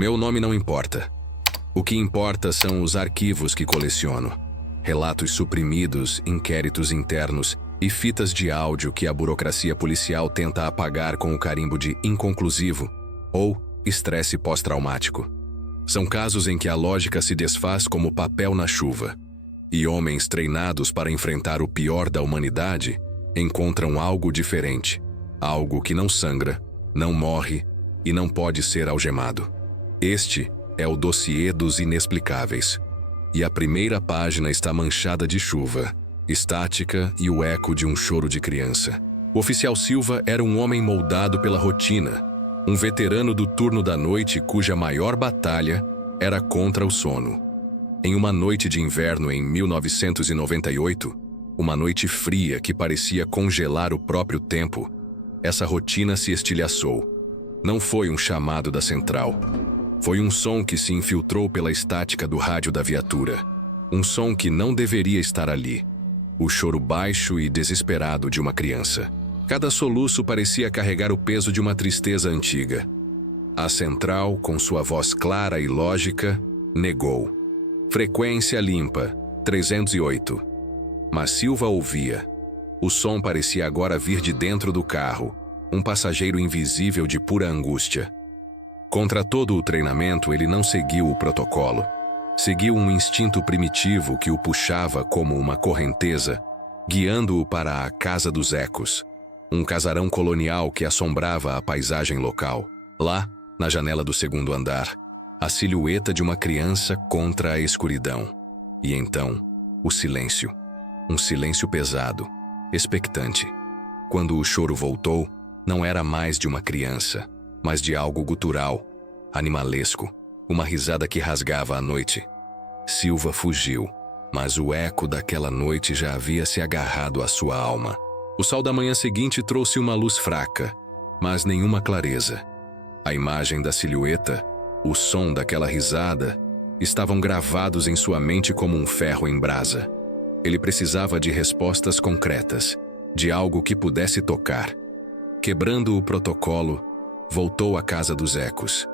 Meu nome não importa. O que importa são os arquivos que coleciono. Relatos suprimidos, inquéritos internos e fitas de áudio que a burocracia policial tenta apagar com o carimbo de inconclusivo ou estresse pós-traumático. São casos em que a lógica se desfaz como papel na chuva, e homens treinados para enfrentar o pior da humanidade encontram algo diferente, algo que não sangra, não morre e não pode ser algemado. Este é o dossiê dos inexplicáveis. E a primeira página está manchada de chuva, estática e o eco de um choro de criança. O oficial Silva era um homem moldado pela rotina, um veterano do turno da noite cuja maior batalha era contra o sono. Em uma noite de inverno em 1998, uma noite fria que parecia congelar o próprio tempo, essa rotina se estilhaçou. Não foi um chamado da central. Foi um som que se infiltrou pela estática do rádio da viatura. Um som que não deveria estar ali. O choro baixo e desesperado de uma criança. Cada soluço parecia carregar o peso de uma tristeza antiga. A central, com sua voz clara e lógica, negou. Frequência limpa, 308. Mas Silva ouvia. O som parecia agora vir de dentro do carro, um passageiro invisível de pura angústia. Contra todo o treinamento, ele não seguiu o protocolo. Seguiu um instinto primitivo que o puxava como uma correnteza, guiando-o para a Casa dos Ecos, um casarão colonial que assombrava a paisagem local. Lá, na janela do segundo andar, a silhueta de uma criança contra a escuridão. E então, o silêncio. Um silêncio pesado, expectante. Quando o choro voltou, não era mais de uma criança, mas de algo gutural, animalesco, uma risada que rasgava a noite. Silva fugiu, mas o eco daquela noite já havia se agarrado à sua alma. O sol da manhã seguinte trouxe uma luz fraca, mas nenhuma clareza. A imagem da silhueta, o som daquela risada, estavam gravados em sua mente como um ferro em brasa. Ele precisava de respostas concretas, de algo que pudesse tocar. Quebrando o protocolo, voltou à Casa dos Ecos.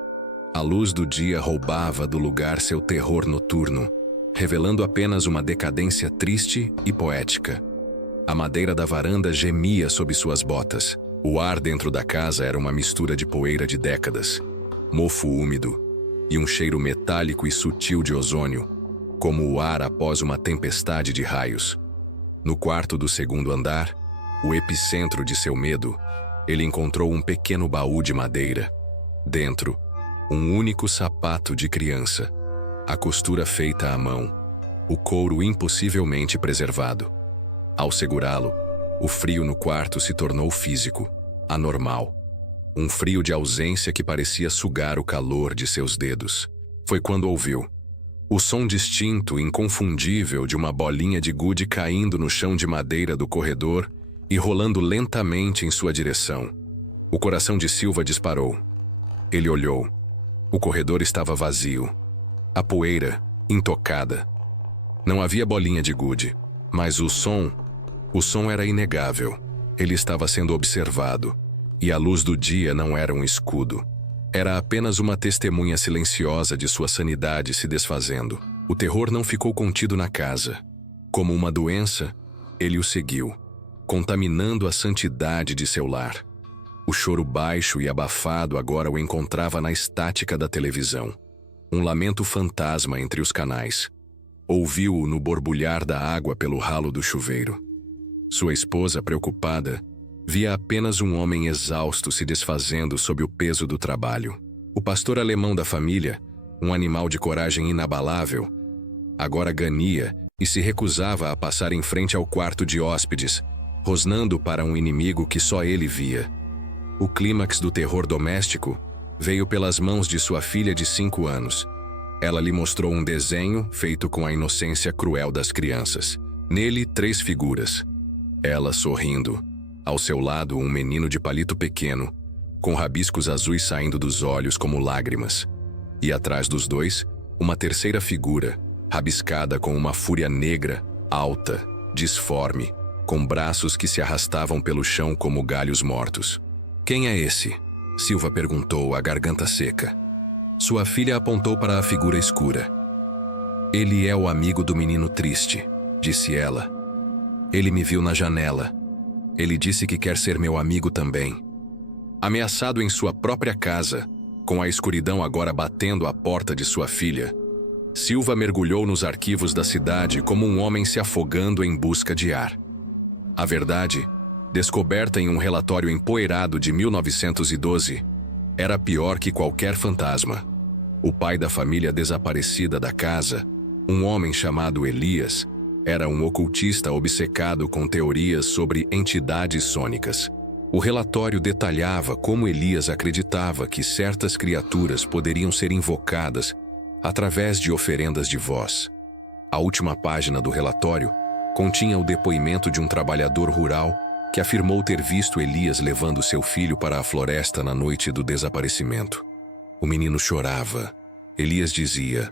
A luz do dia roubava do lugar seu terror noturno, revelando apenas uma decadência triste e poética. A madeira da varanda gemia sob suas botas. O ar dentro da casa era uma mistura de poeira de décadas, mofo úmido e um cheiro metálico e sutil de ozônio, como o ar após uma tempestade de raios. No quarto do segundo andar, o epicentro de seu medo, ele encontrou um pequeno baú de madeira. Dentro, um único sapato de criança, a costura feita à mão, o couro impossivelmente preservado. Ao segurá-lo, o frio no quarto se tornou físico, anormal. Um frio de ausência que parecia sugar o calor de seus dedos. Foi quando ouviu o som distinto, inconfundível de uma bolinha de gude caindo no chão de madeira do corredor e rolando lentamente em sua direção. O coração de Silva disparou. Ele olhou. O corredor estava vazio. A poeira, intocada. Não havia bolinha de gude, mas o som era inegável. Ele estava sendo observado, e a luz do dia não era um escudo. Era apenas uma testemunha silenciosa de sua sanidade se desfazendo. O terror não ficou contido na casa. Como uma doença, ele o seguiu, contaminando a santidade de seu lar. O choro baixo e abafado agora o encontrava na estática da televisão. Um lamento fantasma entre os canais. Ouviu-o no borbulhar da água pelo ralo do chuveiro. Sua esposa, preocupada, via apenas um homem exausto se desfazendo sob o peso do trabalho. O pastor alemão da família, um animal de coragem inabalável, agora gania e se recusava a passar em frente ao quarto de hóspedes, rosnando para um inimigo que só ele via. O clímax do terror doméstico veio pelas mãos de sua filha de 5 anos. Ela lhe mostrou um desenho feito com a inocência cruel das crianças. Nele, 3 figuras. Ela sorrindo. Ao seu lado, um menino de palito pequeno, com rabiscos azuis saindo dos olhos como lágrimas. E atrás dos dois, uma terceira figura, rabiscada com uma fúria negra, alta, disforme, com braços que se arrastavam pelo chão como galhos mortos. Quem é esse? Silva perguntou, a garganta seca. Sua filha apontou para a figura escura. Ele é o amigo do menino triste, disse ela. Ele me viu na janela. Ele disse que quer ser meu amigo também. Ameaçado em sua própria casa, com a escuridão agora batendo à porta de sua filha, Silva mergulhou nos arquivos da cidade como um homem se afogando em busca de ar. A verdade, descoberta em um relatório empoeirado de 1912, era pior que qualquer fantasma. O pai da família desaparecida da casa, um homem chamado Elias, era um ocultista obcecado com teorias sobre entidades sônicas. O relatório detalhava como Elias acreditava que certas criaturas poderiam ser invocadas através de oferendas de voz. A última página do relatório continha o depoimento de um trabalhador rural que afirmou ter visto Elias levando seu filho para a floresta na noite do desaparecimento. O menino chorava. Elias dizia: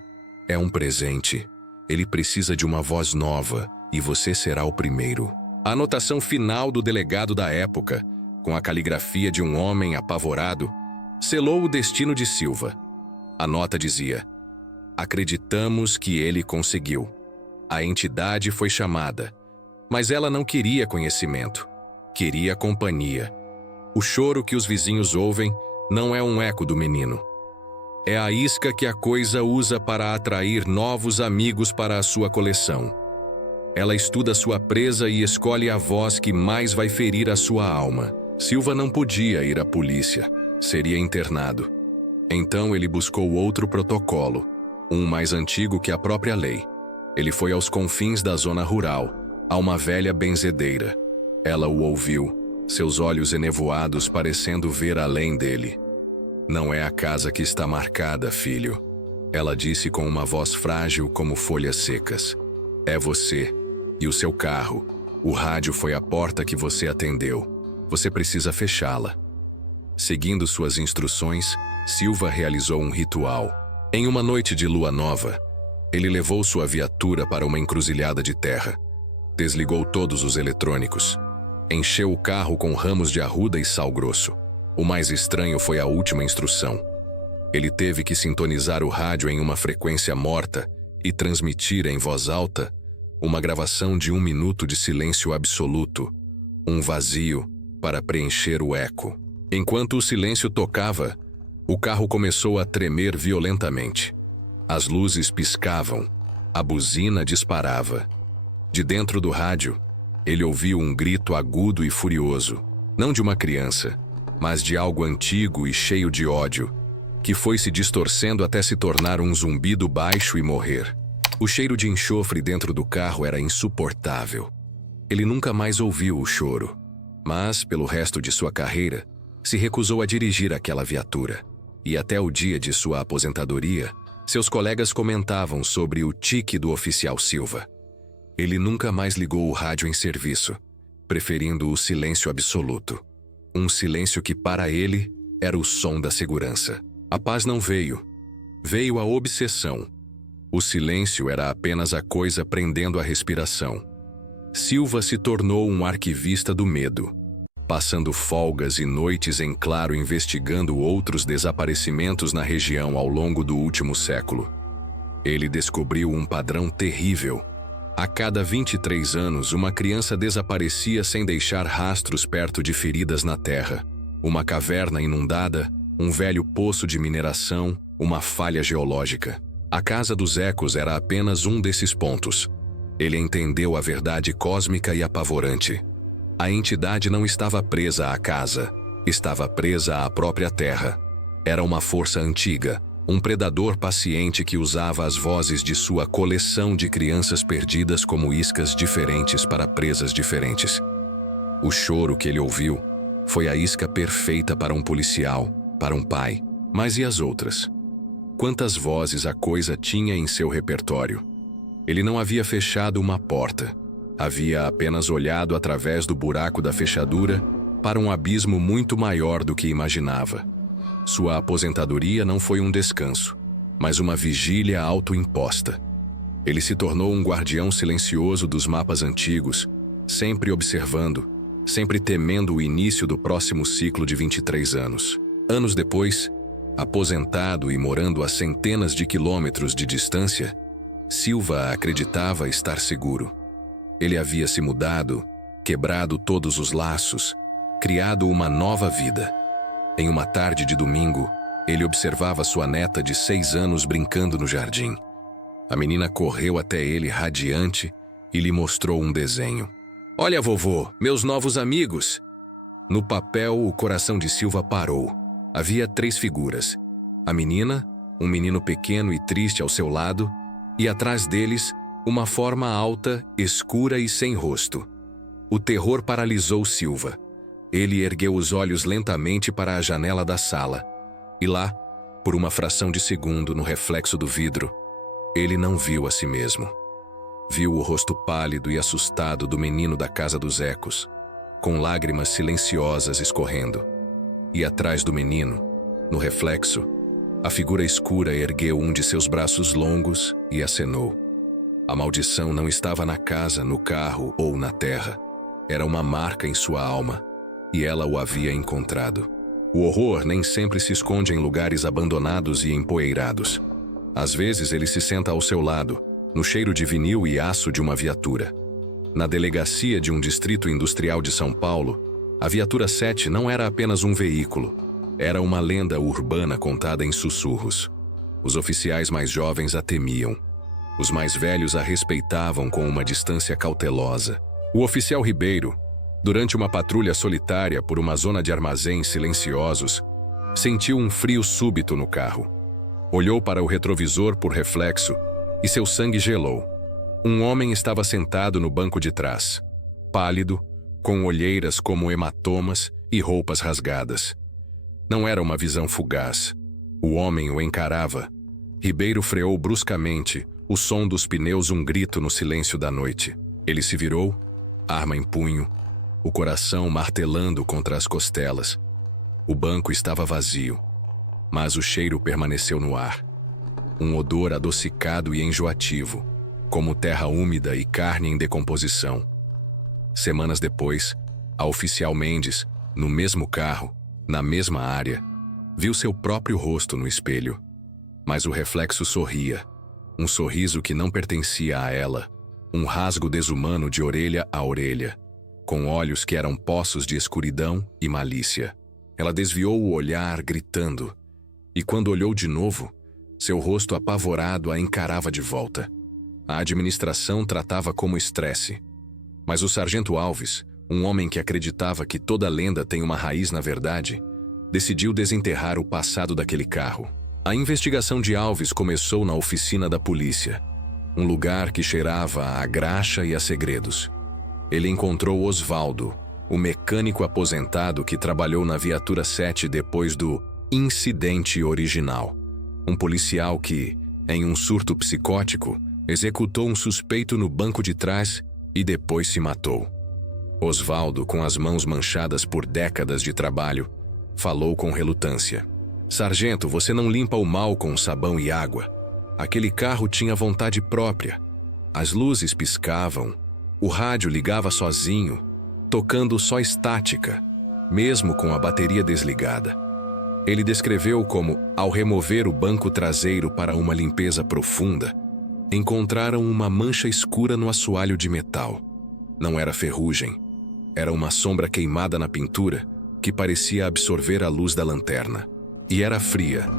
"É um presente. Ele precisa de uma voz nova e você será o primeiro." A anotação final do delegado da época, com a caligrafia de um homem apavorado, selou o destino de Silva. A nota dizia: "Acreditamos que ele conseguiu." A entidade foi chamada, mas ela não queria conhecimento, queria companhia. O choro que os vizinhos ouvem não é um eco do menino. É a isca que a coisa usa para atrair novos amigos para a sua coleção. Ela estuda sua presa e escolhe a voz que mais vai ferir a sua alma. Silva não podia ir à polícia, seria internado. Então ele buscou outro protocolo, um mais antigo que a própria lei. Ele foi aos confins da zona rural, a uma velha benzedeira. Ela o ouviu, seus olhos enevoados parecendo ver além dele. "Não é a casa que está marcada, filho," ela disse com uma voz frágil como folhas secas. "É você e o seu carro. O rádio foi a porta que você atendeu. Você precisa fechá-la." Seguindo suas instruções, Silva realizou um ritual. Em uma noite de lua nova, ele levou sua viatura para uma encruzilhada de terra. Desligou todos os eletrônicos. Encheu o carro com ramos de arruda e sal grosso. O mais estranho foi a última instrução. Ele teve que sintonizar o rádio em uma frequência morta e transmitir em voz alta uma gravação de 1 minuto de silêncio absoluto, um vazio para preencher o eco. Enquanto o silêncio tocava, o carro começou a tremer violentamente. As luzes piscavam, a buzina disparava. De dentro do rádio, ele ouviu um grito agudo e furioso, não de uma criança, mas de algo antigo e cheio de ódio, que foi se distorcendo até se tornar um zumbido baixo e morrer. O cheiro de enxofre dentro do carro era insuportável. Ele nunca mais ouviu o choro, mas, pelo resto de sua carreira, se recusou a dirigir aquela viatura. E até o dia de sua aposentadoria, seus colegas comentavam sobre o tique do oficial Silva. Ele nunca mais ligou o rádio em serviço, preferindo o silêncio absoluto. Um silêncio que, para ele, era o som da segurança. A paz não veio. Veio a obsessão. O silêncio era apenas a coisa prendendo a respiração. Silva se tornou um arquivista do medo, passando folgas e noites em claro investigando outros desaparecimentos na região ao longo do último século. Ele descobriu um padrão terrível. A cada 23 anos, uma criança desaparecia sem deixar rastros perto de feridas na terra. Uma caverna inundada, um velho poço de mineração, uma falha geológica. A Casa dos Ecos era apenas um desses pontos. Ele entendeu a verdade cósmica e apavorante. A entidade não estava presa à casa, estava presa à própria terra. Era uma força antiga, um predador paciente que usava as vozes de sua coleção de crianças perdidas como iscas diferentes para presas diferentes. O choro que ele ouviu foi a isca perfeita para um policial, para um pai. Mas e as outras? Quantas vozes a coisa tinha em seu repertório? Ele não havia fechado uma porta. Havia apenas olhado através do buraco da fechadura para um abismo muito maior do que imaginava. Sua aposentadoria não foi um descanso, mas uma vigília autoimposta. Ele se tornou um guardião silencioso dos mapas antigos, sempre observando, sempre temendo o início do próximo ciclo de 23 anos. Anos depois, Aposentado e morando a centenas de quilômetros de distância, Silva acreditava estar seguro. Ele havia se mudado, quebrado todos os laços, criado uma nova vida. Em uma tarde de domingo, ele observava sua neta de 6 anos brincando no jardim. A menina correu até ele radiante e lhe mostrou um desenho. "Olha, vovô, meus novos amigos!" No papel, o coração de Silva parou. Havia 3 figuras. A menina, um menino pequeno e triste ao seu lado, e atrás deles, uma forma alta, escura e sem rosto. O terror paralisou Silva. Ele ergueu os olhos lentamente para a janela da sala. E lá, por uma fração de segundo, no reflexo do vidro, ele não viu a si mesmo. Viu o rosto pálido e assustado do menino da Casa dos Ecos, com lágrimas silenciosas escorrendo. E atrás do menino, no reflexo, a figura escura ergueu um de seus braços longos e acenou. A maldição não estava na casa, no carro ou na terra. Era uma marca em sua alma, e ela o havia encontrado. O horror nem sempre se esconde em lugares abandonados e empoeirados. Às vezes ele se senta ao seu lado, no cheiro de vinil e aço de uma viatura. Na delegacia de um distrito industrial de São Paulo, a viatura 7 não era apenas um veículo. Era uma lenda urbana contada em sussurros. Os oficiais mais jovens a temiam. Os mais velhos a respeitavam com uma distância cautelosa. O oficial Ribeiro, durante uma patrulha solitária por uma zona de armazéns silenciosos, sentiu um frio súbito no carro. Olhou para o retrovisor por reflexo e seu sangue gelou. Um homem estava sentado no banco de trás, pálido, com olheiras como hematomas e roupas rasgadas. Não era uma visão fugaz. O homem o encarava. Ribeiro freou bruscamente, o som dos pneus um grito no silêncio da noite. Ele se virou, arma em punho, o coração martelando contra as costelas. O banco estava vazio, mas o cheiro permaneceu no ar. Um odor adocicado e enjoativo, como terra úmida e carne em decomposição. Semanas depois, a oficial Mendes, no mesmo carro, na mesma área, viu seu próprio rosto no espelho. Mas o reflexo sorria, um sorriso que não pertencia a ela, um rasgo desumano de orelha a orelha, com olhos que eram poços de escuridão e malícia. Ela desviou o olhar, gritando, e quando olhou de novo, seu rosto apavorado a encarava de volta. A administração tratava como estresse, mas o sargento Alves, um homem que acreditava que toda lenda tem uma raiz na verdade, decidiu desenterrar o passado daquele carro. A investigação de Alves começou na oficina da polícia, um lugar que cheirava a graxa e a segredos. Ele encontrou Osvaldo, o mecânico aposentado que trabalhou na viatura 7 depois do incidente original. Um policial que, em um surto psicótico, executou um suspeito no banco de trás e depois se matou. Osvaldo, com as mãos manchadas por décadas de trabalho, falou com relutância. "Sargento, você não limpa o mal com sabão e água. Aquele carro tinha vontade própria. As luzes piscavam, o rádio ligava sozinho, tocando só estática, mesmo com a bateria desligada." Ele descreveu como, ao remover o banco traseiro para uma limpeza profunda, encontraram uma mancha escura no assoalho de metal. Não era ferrugem. Era uma sombra queimada na pintura que parecia absorver a luz da lanterna. E era fria.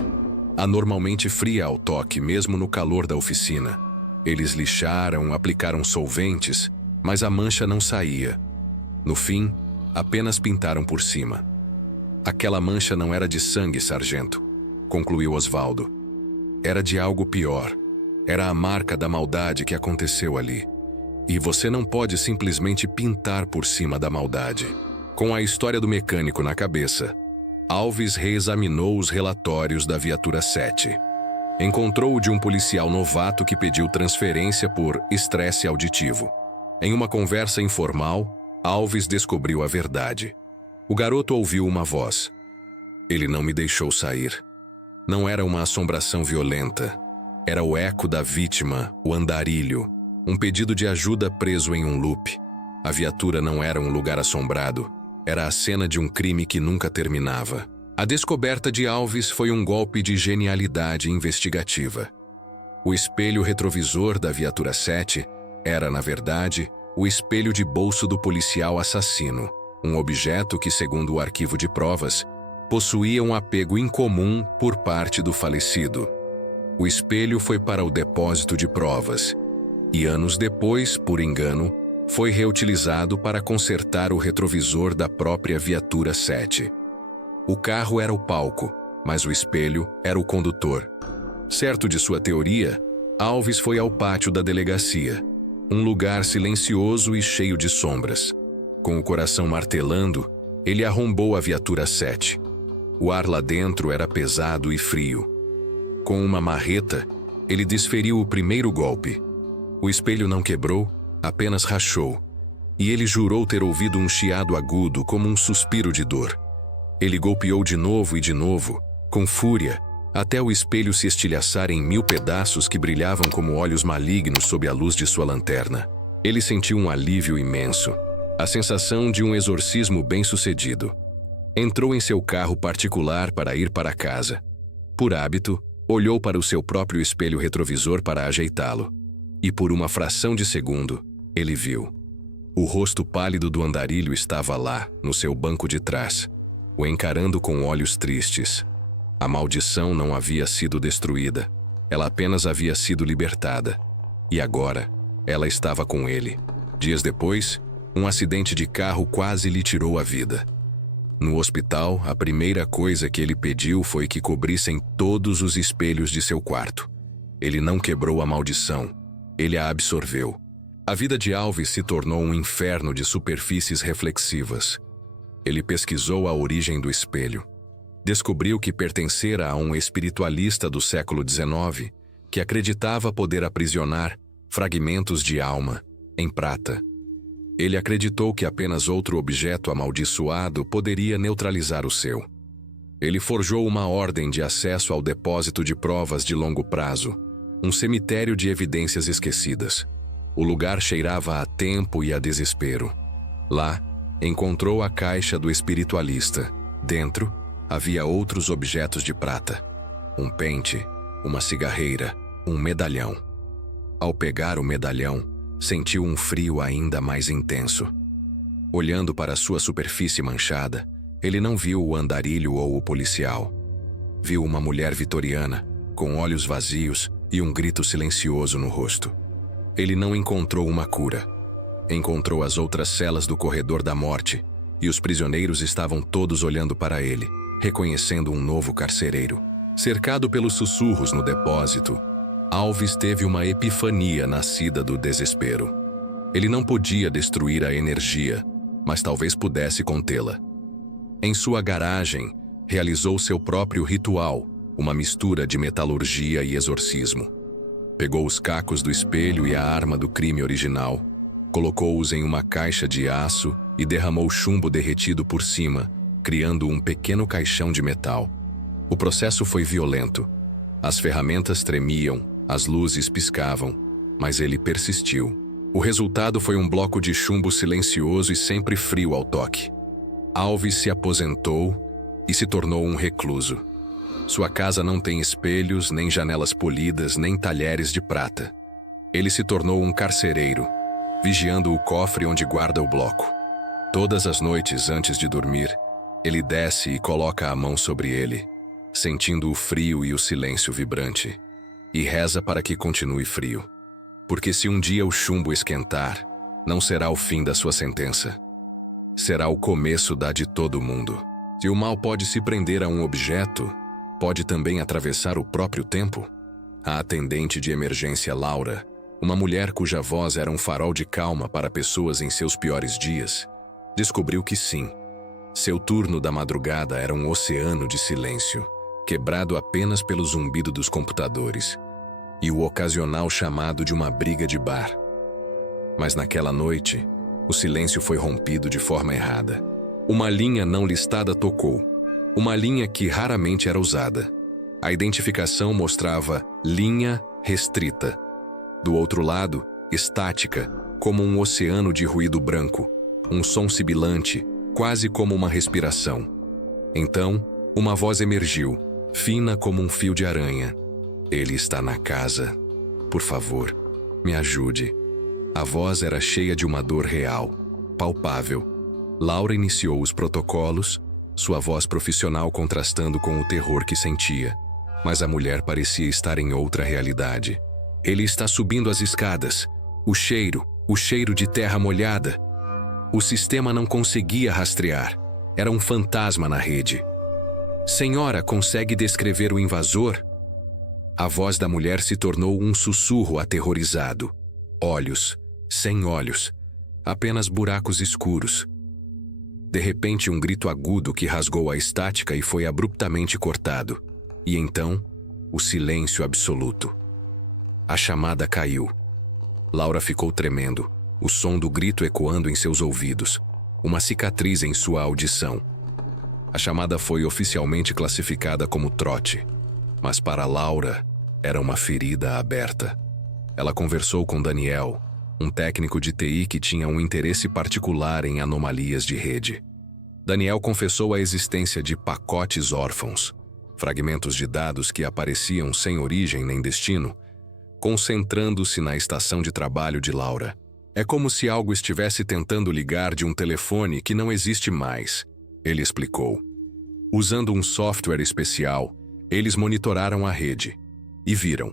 Anormalmente fria ao toque, mesmo no calor da oficina. Eles lixaram, aplicaram solventes, mas a mancha não saía. No fim, apenas pintaram por cima. "Aquela mancha não era de sangue, sargento", concluiu Osvaldo. "Era de algo pior. Era a marca da maldade que aconteceu ali. E você não pode simplesmente pintar por cima da maldade." Com a história do mecânico na cabeça, Alves reexaminou os relatórios da viatura 7. Encontrou o de um policial novato que pediu transferência por estresse auditivo. Em uma conversa informal, Alves descobriu a verdade. O garoto ouviu uma voz. "Ele não me deixou sair." Não era uma assombração violenta. Era o eco da vítima, o andarilho, um pedido de ajuda preso em um loop. A viatura não era um lugar assombrado. Era a cena de um crime que nunca terminava. A descoberta de Alves foi um golpe de genialidade investigativa. O espelho retrovisor da viatura 7 era, na verdade, o espelho de bolso do policial assassino, um objeto que, segundo o arquivo de provas, possuía um apego incomum por parte do falecido. O espelho foi para o depósito de provas e, anos depois, por engano, foi reutilizado para consertar o retrovisor da própria viatura 7. O carro era o palco, mas o espelho era o condutor. Certo de sua teoria, Alves foi ao pátio da delegacia, um lugar silencioso e cheio de sombras. Com o coração martelando, ele arrombou a viatura 7. O ar lá dentro era pesado e frio. Com uma marreta, ele desferiu o primeiro golpe. O espelho não quebrou, apenas rachou, e ele jurou ter ouvido um chiado agudo como um suspiro de dor. Ele golpeou de novo e de novo, com fúria, até o espelho se estilhaçar em 1000 pedaços que brilhavam como olhos malignos sob a luz de sua lanterna. Ele sentiu um alívio imenso, a sensação de um exorcismo bem-sucedido. Entrou em seu carro particular para ir para casa. Por hábito, olhou para o seu próprio espelho retrovisor para ajeitá-lo. E por uma fração de segundo, ele viu. O rosto pálido do andarilho estava lá, no seu banco de trás, o encarando com olhos tristes. A maldição não havia sido destruída, ela apenas havia sido libertada. E agora, ela estava com ele. Dias depois, um acidente de carro quase lhe tirou a vida. No hospital, a primeira coisa que ele pediu foi que cobrissem todos os espelhos de seu quarto. Ele não quebrou a maldição, ele a absorveu. A vida de Alves se tornou um inferno de superfícies reflexivas. Ele pesquisou a origem do espelho. Descobriu que pertencera a um espiritualista do século XIX que acreditava poder aprisionar fragmentos de alma em prata. Ele acreditou que apenas outro objeto amaldiçoado poderia neutralizar o seu. Ele forjou uma ordem de acesso ao depósito de provas de longo prazo, um cemitério de evidências esquecidas. O lugar cheirava a tempo e a desespero. Lá, encontrou a caixa do espiritualista. Dentro, havia outros objetos de prata. Um pente, uma cigarreira, um medalhão. Ao pegar o medalhão, sentiu um frio ainda mais intenso. Olhando para sua superfície manchada, ele não viu o andarilho ou o policial. Viu uma mulher vitoriana, com olhos vazios e um grito silencioso no rosto. Ele não encontrou uma cura. Encontrou as outras celas do corredor da morte, e os prisioneiros estavam todos olhando para ele, reconhecendo um novo carcereiro. Cercado pelos sussurros no depósito, Alves teve uma epifania nascida do desespero. Ele não podia destruir a energia, mas talvez pudesse contê-la. Em sua garagem, realizou seu próprio ritual, uma mistura de metalurgia e exorcismo. Pegou os cacos do espelho e a arma do crime original, colocou-os em uma caixa de aço e derramou chumbo derretido por cima, criando um pequeno caixão de metal. O processo foi violento. As ferramentas tremiam, as luzes piscavam, mas ele persistiu. O resultado foi um bloco de chumbo silencioso e sempre frio ao toque. Alves se aposentou e se tornou um recluso. Sua casa não tem espelhos, nem janelas polidas, nem talheres de prata. Ele se tornou um carcereiro, vigiando o cofre onde guarda o bloco. Todas as noites, antes de dormir, ele desce e coloca a mão sobre ele, sentindo o frio e o silêncio vibrante, e reza para que continue frio. Porque se um dia o chumbo esquentar, não será o fim da sua sentença. Será o começo da de todo mundo. Se o mal pode se prender a um objeto, pode também atravessar o próprio tempo? A atendente de emergência Laura, uma mulher cuja voz era um farol de calma para pessoas em seus piores dias, descobriu que sim. Seu turno da madrugada era um oceano de silêncio, quebrado apenas pelo zumbido dos computadores e o ocasional chamado de uma briga de bar. Mas naquela noite, o silêncio foi rompido de forma errada. Uma linha não listada tocou, uma linha que raramente era usada. A identificação mostrava linha restrita. Do outro lado, estática, como um oceano de ruído branco, um som sibilante, quase como uma respiração. Então, Uma voz emergiu, fina como um fio de aranha. Ele está na casa. Por favor, me ajude. A voz era cheia de uma dor real, palpável. Laura iniciou os protocolos, sua voz profissional contrastando com o terror que sentia. Mas a mulher parecia estar em outra realidade. Ele está subindo as escadas. O cheiro de terra molhada. O sistema não conseguia rastrear. Era um fantasma na rede. Senhora, consegue descrever o invasor? A voz da mulher se tornou um sussurro aterrorizado. Olhos, sem olhos, apenas buracos escuros. De repente, um grito agudo que rasgou a estática e foi abruptamente cortado. E então, o silêncio absoluto. A chamada caiu. Laura ficou tremendo, o som do grito ecoando em seus ouvidos, uma cicatriz em sua audição. A chamada foi oficialmente classificada como trote, mas para Laura era uma ferida aberta. Ela conversou com Daniel, um técnico de TI que tinha um interesse particular em anomalias de rede. Daniel confessou a existência de pacotes órfãos, fragmentos de dados que apareciam sem origem nem destino, concentrando-se na estação de trabalho de Laura. É como se algo estivesse tentando ligar de um telefone que não existe mais, ele explicou. Usando um software especial, eles monitoraram a rede e viram.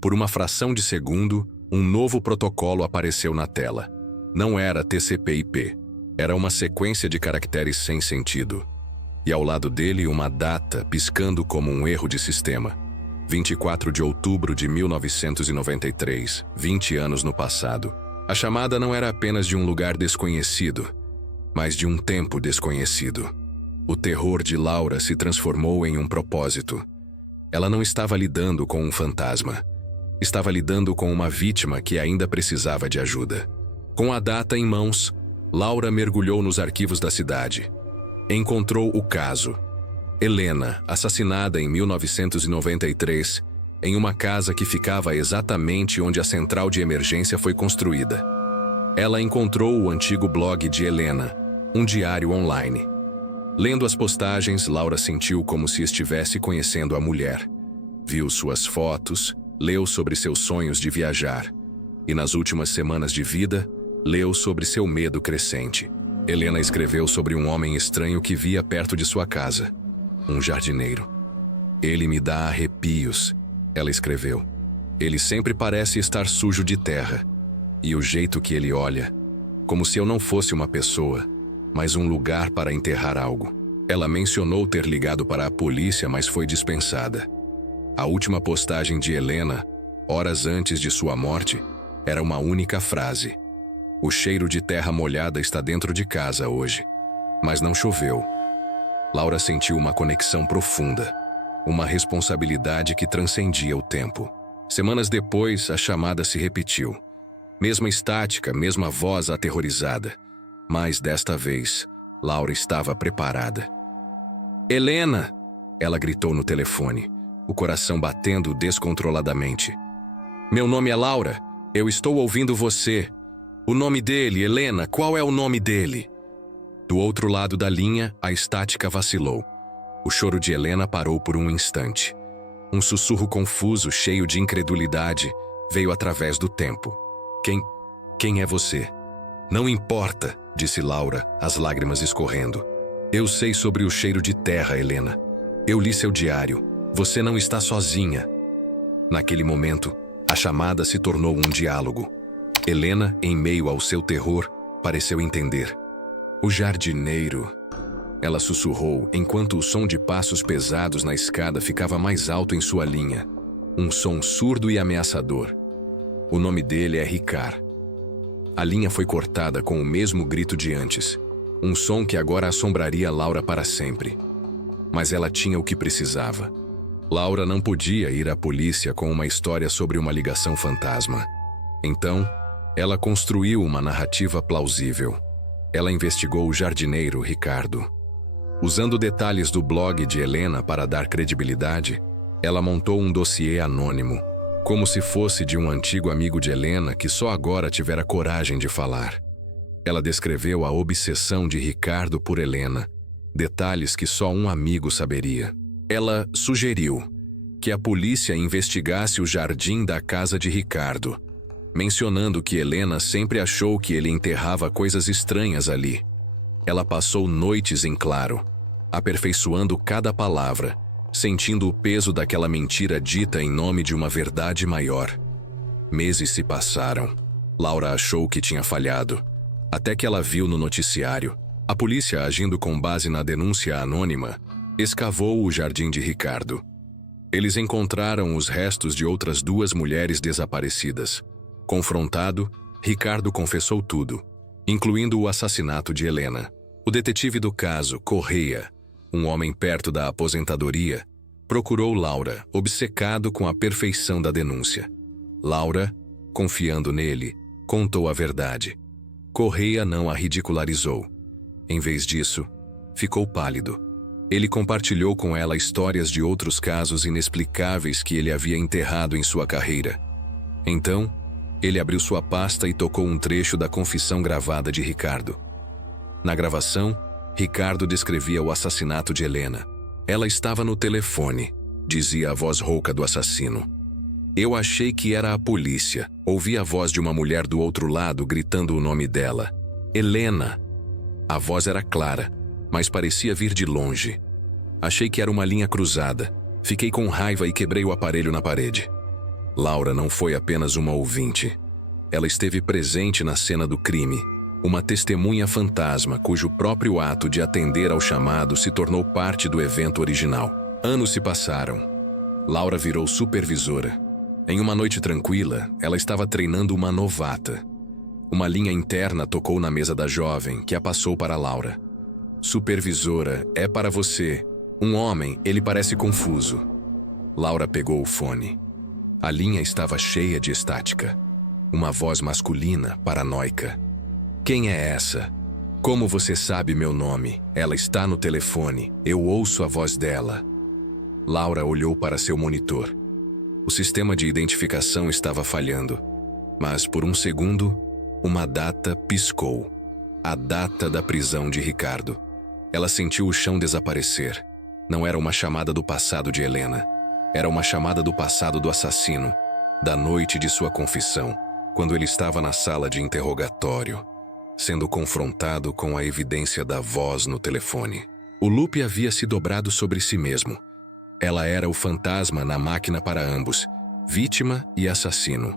Por uma fração de segundo, um novo protocolo apareceu na tela. Não era TCP/IP, era uma sequência de caracteres sem sentido. E ao lado dele, uma data piscando como um erro de sistema. 24 de outubro de 1993, 20 anos no passado. A chamada não era apenas de um lugar desconhecido, mas de um tempo desconhecido. O terror de Laura se transformou em um propósito. Ela não estava lidando com um fantasma. Estava lidando com uma vítima que ainda precisava de ajuda. Com a data em mãos, Laura mergulhou nos arquivos da cidade. Encontrou o caso. Helena, assassinada em 1993, em uma casa que ficava exatamente onde a central de emergência foi construída. Ela encontrou o antigo blog de Helena, um diário online. Lendo as postagens, Laura sentiu como se estivesse conhecendo a mulher. Viu suas fotos, leu sobre seus sonhos de viajar. E nas últimas semanas de vida, leu sobre seu medo crescente. Helena escreveu sobre um homem estranho que via perto de sua casa. Um jardineiro. Ele me dá arrepios, ela escreveu. Ele sempre parece estar sujo de terra. E o jeito que ele olha, como se eu não fosse uma pessoa, mas um lugar para enterrar algo. Ela mencionou ter ligado para a polícia, mas foi dispensada. A última postagem de Helena, horas antes de sua morte, era uma única frase. O cheiro de terra molhada está dentro de casa hoje. Mas não choveu. Laura sentiu uma conexão profunda, uma responsabilidade que transcendia o tempo. Semanas depois, a chamada se repetiu. Mesma estática, mesma voz aterrorizada. Mas desta vez, Laura estava preparada. Helena! Ela gritou no telefone, o coração batendo descontroladamente. Meu nome é Laura, eu estou ouvindo você. O nome dele, Helena, qual é o nome dele? Do outro lado da linha, a estática vacilou. O choro de Helena parou por um instante. Um sussurro confuso, cheio de incredulidade, veio através do tempo. Quem é você? Não importa, disse Laura, as lágrimas escorrendo. Eu sei sobre o cheiro de terra, Helena. Eu li seu diário. Você não está sozinha. Naquele momento, a chamada se tornou um diálogo. Helena, em meio ao seu terror, pareceu entender. O jardineiro, ela sussurrou enquanto o som de passos pesados na escada ficava mais alto em sua linha. Um som surdo e ameaçador. O nome dele é Ricard. A linha foi cortada com o mesmo grito de antes. Um som que agora assombraria Laura para sempre. Mas ela tinha o que precisava. Laura não podia ir à polícia com uma história sobre uma ligação fantasma. Então, ela construiu uma narrativa plausível. Ela investigou o jardineiro Ricardo. Usando detalhes do blog de Helena para dar credibilidade, ela montou um dossiê anônimo, como se fosse de um antigo amigo de Helena que só agora tivera coragem de falar. Ela descreveu a obsessão de Ricardo por Helena, detalhes que só um amigo saberia. Ela sugeriu que a polícia investigasse o jardim da casa de Ricardo, mencionando que Helena sempre achou que ele enterrava coisas estranhas ali. Ela passou noites em claro, aperfeiçoando cada palavra, sentindo o peso daquela mentira dita em nome de uma verdade maior. Meses se passaram. Laura achou que tinha falhado, até que ela viu no noticiário. A polícia, agindo com base na denúncia anônima, escavou o jardim de Ricardo. Eles encontraram os restos de outras 2 mulheres desaparecidas. Confrontado, Ricardo confessou tudo, incluindo o assassinato de Helena. O detetive do caso, Correia, um homem perto da aposentadoria, procurou Laura, obcecado com a perfeição da denúncia. Laura, confiando nele, contou a verdade. Correia não a ridicularizou. Em vez disso, ficou pálido. Ele compartilhou com ela histórias de outros casos inexplicáveis que ele havia enterrado em sua carreira. Então, ele abriu sua pasta e tocou um trecho da confissão gravada de Ricardo. Na gravação, Ricardo descrevia o assassinato de Helena. Ela estava no telefone, dizia a voz rouca do assassino. Eu achei que era a polícia. Ouvi a voz de uma mulher do outro lado gritando o nome dela. Helena! A voz era clara, mas parecia vir de longe. Achei que era uma linha cruzada. Fiquei com raiva e quebrei o aparelho na parede. Laura não foi apenas uma ouvinte. Ela esteve presente na cena do crime, uma testemunha fantasma cujo próprio ato de atender ao chamado se tornou parte do evento original. Anos se passaram. Laura virou supervisora. Em uma noite tranquila, ela estava treinando uma novata. Uma linha interna tocou na mesa da jovem, que a passou para Laura. Supervisora, é para você. Um homem, ele parece confuso. Laura pegou o fone. A linha estava cheia de estática. Uma voz masculina, paranoica. Quem é essa? Como você sabe meu nome? Ela está no telefone. Eu ouço a voz dela. Laura olhou para seu monitor. O sistema de identificação estava falhando. Mas, por um segundo, uma data piscou. A data da prisão de Ricardo. Ela sentiu o chão desaparecer. Não era uma chamada do passado de Helena. Era uma chamada do passado do assassino. Da noite de sua confissão, quando ele estava na sala de interrogatório, sendo confrontado com a evidência da voz no telefone. O loop havia se dobrado sobre si mesmo. Ela era o fantasma na máquina para ambos, vítima e assassino.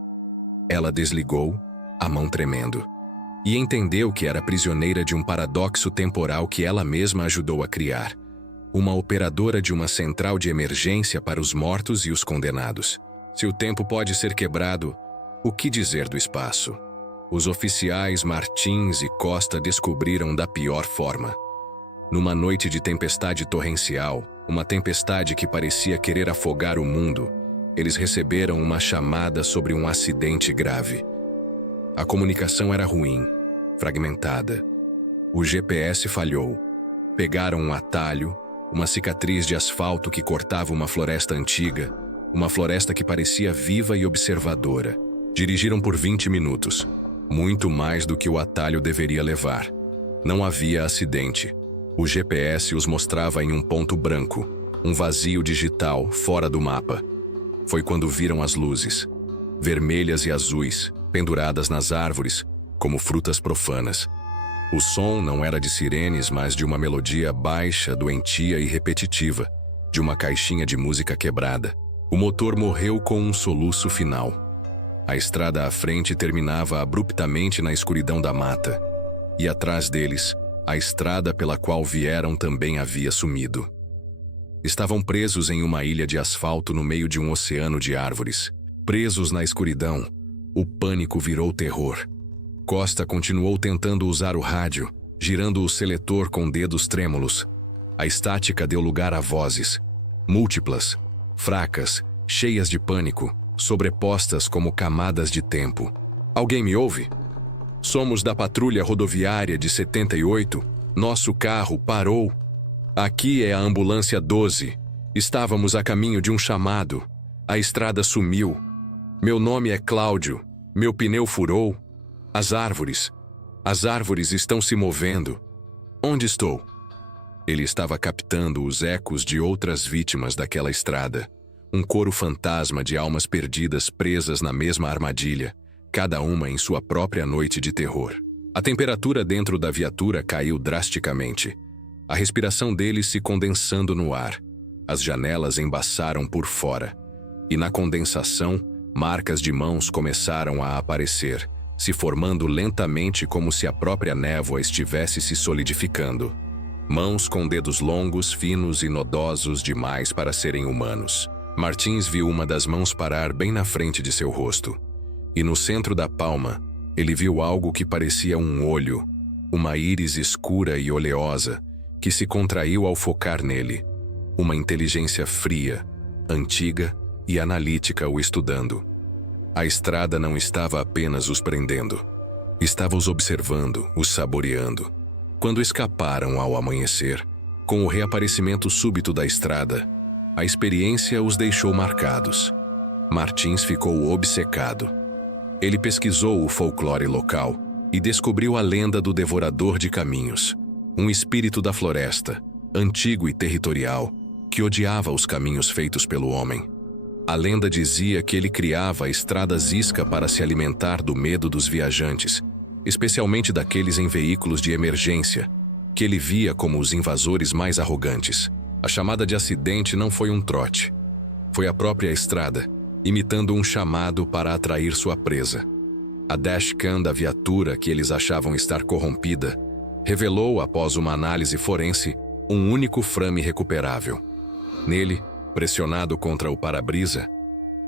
Ela desligou, a mão tremendo, e entendeu que era prisioneira de um paradoxo temporal que ela mesma ajudou a criar. Uma operadora de uma central de emergência para os mortos e os condenados. Se o tempo pode ser quebrado, o que dizer do espaço? Os oficiais Martins e Costa descobriram da pior forma. Numa noite de tempestade torrencial, uma tempestade que parecia querer afogar o mundo, eles receberam uma chamada sobre um acidente grave. A comunicação era ruim, fragmentada. O GPS falhou. Pegaram um atalho, uma cicatriz de asfalto que cortava uma floresta antiga, uma floresta que parecia viva e observadora. Dirigiram por 20 minutos, muito mais do que o atalho deveria levar. Não havia acidente. O GPS os mostrava em um ponto branco, um vazio digital fora do mapa. Foi quando viram as luzes, vermelhas e azuis, penduradas nas árvores, como frutas profanas. O som não era de sirenes, mas de uma melodia baixa, doentia e repetitiva, de uma caixinha de música quebrada. O motor morreu com um soluço final. A estrada à frente terminava abruptamente na escuridão da mata, e atrás deles, a estrada pela qual vieram também havia sumido. Estavam presos em uma ilha de asfalto no meio de um oceano de árvores. Presos na escuridão, o pânico virou terror. Costa continuou tentando usar o rádio, girando o seletor com dedos trêmulos. A estática deu lugar a vozes, múltiplas, fracas, cheias de pânico, sobrepostas como camadas de tempo. Alguém me ouve? Somos da patrulha rodoviária de 78. Nosso carro parou. Aqui é a ambulância 12. Estávamos a caminho de um chamado. A estrada sumiu. Meu nome é Cláudio. Meu pneu furou. As árvores estão se movendo. Onde estou? Ele estava captando os ecos de outras vítimas daquela estrada. Um coro fantasma de almas perdidas presas na mesma armadilha, cada uma em sua própria noite de terror. A temperatura dentro da viatura caiu drasticamente. A respiração deles se condensando no ar. As janelas embaçaram por fora. E na condensação, marcas de mãos começaram a aparecer, se formando lentamente como se a própria névoa estivesse se solidificando. Mãos com dedos longos, finos e nodosos demais para serem humanos. Martins viu uma das mãos parar bem na frente de seu rosto. E no centro da palma, ele viu algo que parecia um olho, uma íris escura e oleosa, que se contraiu ao focar nele. Uma inteligência fria, antiga e analítica o estudando. A estrada não estava apenas os prendendo. Estava os observando, os saboreando. Quando escaparam ao amanhecer, com o reaparecimento súbito da estrada, a experiência os deixou marcados. Martins ficou obcecado. Ele pesquisou o folclore local e descobriu a lenda do devorador de caminhos, um espírito da floresta, antigo e territorial, que odiava os caminhos feitos pelo homem. A lenda dizia que ele criava estradas isca para se alimentar do medo dos viajantes, especialmente daqueles em veículos de emergência, que ele via como os invasores mais arrogantes. A chamada de acidente não foi um trote. Foi a própria estrada, imitando um chamado para atrair sua presa. A dashcam da viatura que eles achavam estar corrompida revelou, após uma análise forense, um único frame recuperável. Nele, pressionado contra o para-brisa,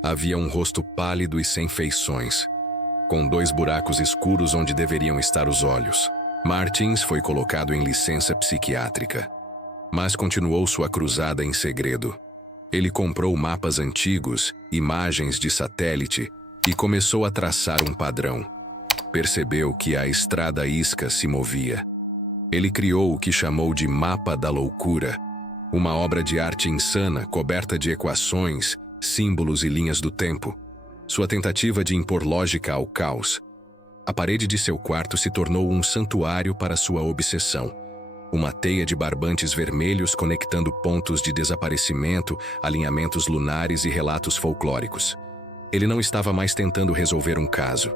havia um rosto pálido e sem feições, com 2 buracos escuros onde deveriam estar os olhos. Martins foi colocado em licença psiquiátrica, mas continuou sua cruzada em segredo. Ele comprou mapas antigos, imagens de satélite e começou a traçar um padrão. Percebeu que a estrada isca se movia. Ele criou o que chamou de Mapa da Loucura, uma obra de arte insana coberta de equações, símbolos e linhas do tempo. Sua tentativa de impor lógica ao caos. A parede de seu quarto se tornou um santuário para sua obsessão. Uma teia de barbantes vermelhos conectando pontos de desaparecimento, alinhamentos lunares e relatos folclóricos. Ele não estava mais tentando resolver um caso.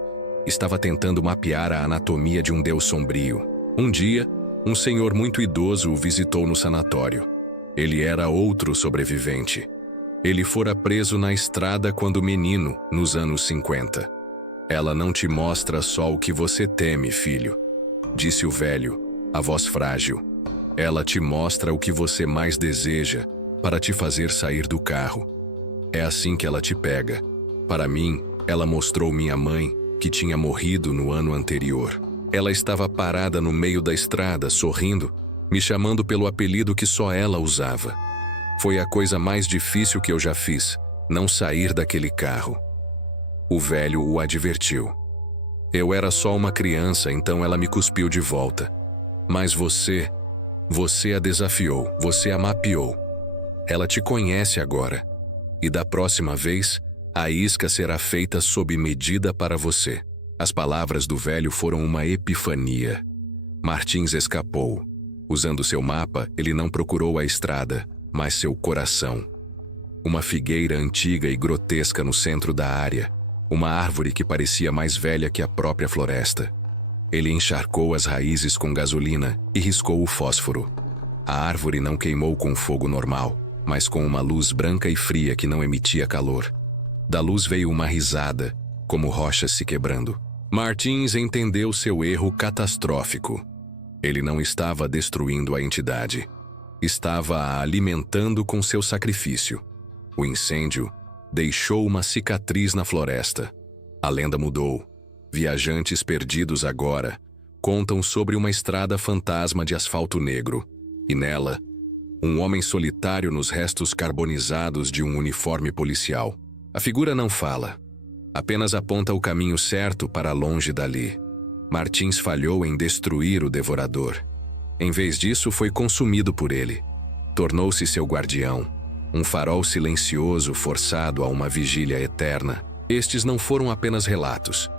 Estava tentando mapear a anatomia de um deus sombrio. Um dia, um senhor muito idoso o visitou no sanatório. Ele era outro sobrevivente. Ele fora preso na estrada quando menino, nos anos 50. Ela não te mostra só o que você teme, filho, disse o velho, a voz frágil. Ela te mostra o que você mais deseja para te fazer sair do carro. É assim que ela te pega. Para mim, ela mostrou minha mãe, que tinha morrido no ano anterior. Ela estava parada no meio da estrada, sorrindo, me chamando pelo apelido que só ela usava. Foi a coisa mais difícil que eu já fiz, não sair daquele carro. O velho o advertiu. Eu era só uma criança, então ela me cuspiu de volta. Mas você a desafiou, você a mapeou. Ela te conhece agora. E da próxima vez, a isca será feita sob medida para você. As palavras do velho foram uma epifania. Martins escapou. Usando seu mapa, ele não procurou a estrada, mas seu coração. Uma figueira antiga e grotesca no centro da área. Uma árvore que parecia mais velha que a própria floresta. Ele encharcou as raízes com gasolina e riscou o fósforo. A árvore não queimou com fogo normal, mas com uma luz branca e fria que não emitia calor. Da luz veio uma risada, como rochas se quebrando. Martins entendeu seu erro catastrófico. Ele não estava destruindo a entidade. Estava a alimentando com seu sacrifício. O incêndio deixou uma cicatriz na floresta. A lenda mudou. Viajantes perdidos agora contam sobre uma estrada fantasma de asfalto negro. E nela, um homem solitário nos restos carbonizados de um uniforme policial. A figura não fala. Apenas aponta o caminho certo para longe dali. Martins falhou em destruir o devorador. Em vez disso, foi consumido por ele. Tornou-se seu guardião. Um farol silencioso forçado a uma vigília eterna. Estes não foram apenas relatos.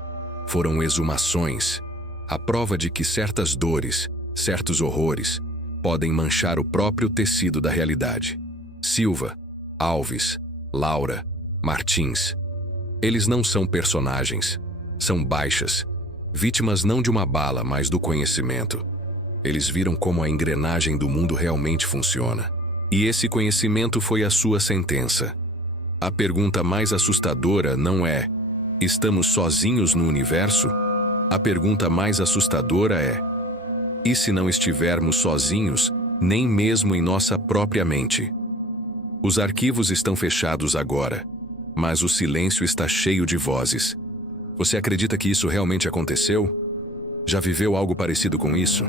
Foram exumações. A prova de que certas dores, certos horrores, podem manchar o próprio tecido da realidade. Silva, Alves, Laura, Martins. Eles não são personagens, são baixas, vítimas não de uma bala, mas do conhecimento. Eles viram como a engrenagem do mundo realmente funciona. E esse conhecimento foi a sua sentença. A pergunta mais assustadora não é: estamos sozinhos no universo? A pergunta mais assustadora é: e se não estivermos sozinhos, nem mesmo em nossa própria mente? Os arquivos estão fechados agora, mas o silêncio está cheio de vozes. Você acredita que isso realmente aconteceu? Já viveu algo parecido com isso?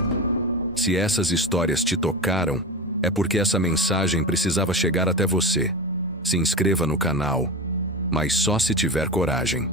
Se essas histórias te tocaram, é porque essa mensagem precisava chegar até você. Se inscreva no canal, mas só se tiver coragem.